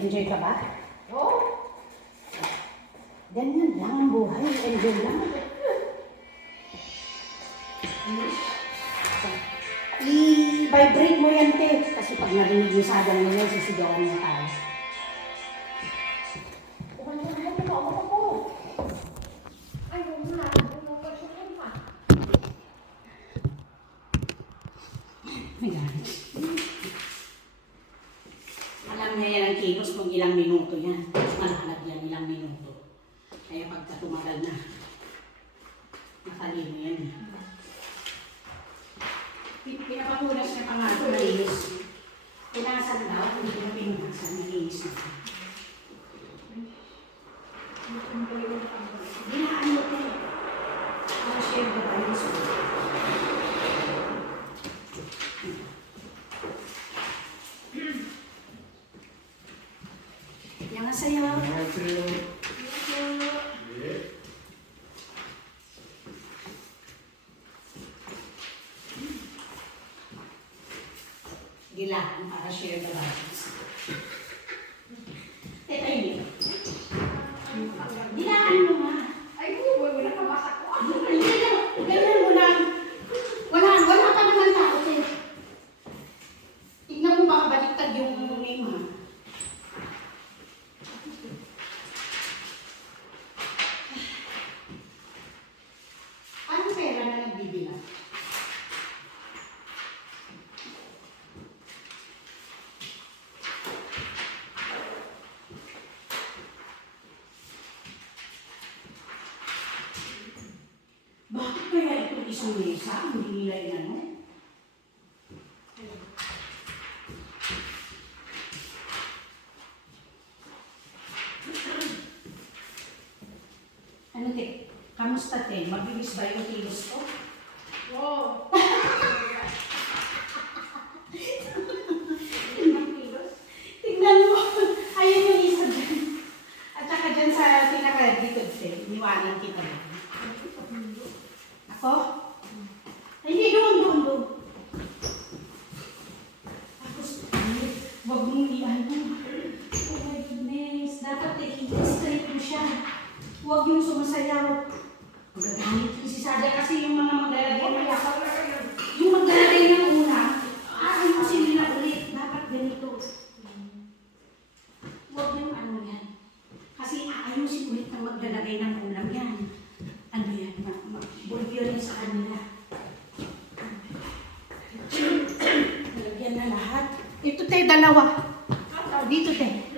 Nag-enjoy ka ba? Oo. Ganyan lang ang buhay. Enjoy lang. I-vibrate mo yan, te. Kasi pag narinig mo sa adang mo yan, sisigawan mo tayo. May galit. Alam niya yan ang kilos kung ilang minuto yan. Malalag yan ilang minuto. Kaya pagka tumagal na, matalino yan. Pinapapunas niya pa nga ito, nalinis. Pinasan daw, hindi ko na pinunasan, nalinis na. Dinaan mo tayo. Ang share ko ba yung sulit? 안녕하세요. 안녕하세요. 네. Gila, para share the balance. Teka yun. Gilaan mo nga. Ay, wala ka basa ko. Ganyan mo lang. Wala pa naman tao. Tignan mo baka baliktad yung name ha. Ano pera na nagbibilang? Bakit kaya itong isang mesa, hindi nila inano? Ano te? Kamusta te? Mabilis ba yung kilos ko? Oo. Tingnan mo, ayun yung isa dyan. At saka dyan sa pinaka-dito te, iniwanan kita mo. Ako? Ay, hindi, doon. Tapos, wag mong i-ano. Oh my goodness, dapat i-straight mo siya. Huwag yung sumasayaw. Magagamit yung si Sadia kasi yung mga maglalagay yung maglalagay ng una, ayusin nila ulit. Dapat ganito. Huwag yung ano yan. Kasi aayusin ulit ng maglalagay ng ulam yan. Ano yan? Bulbyo rin sa kanila. Nalagyan na lahat. Ito tayo, dalawa. Dito tayo.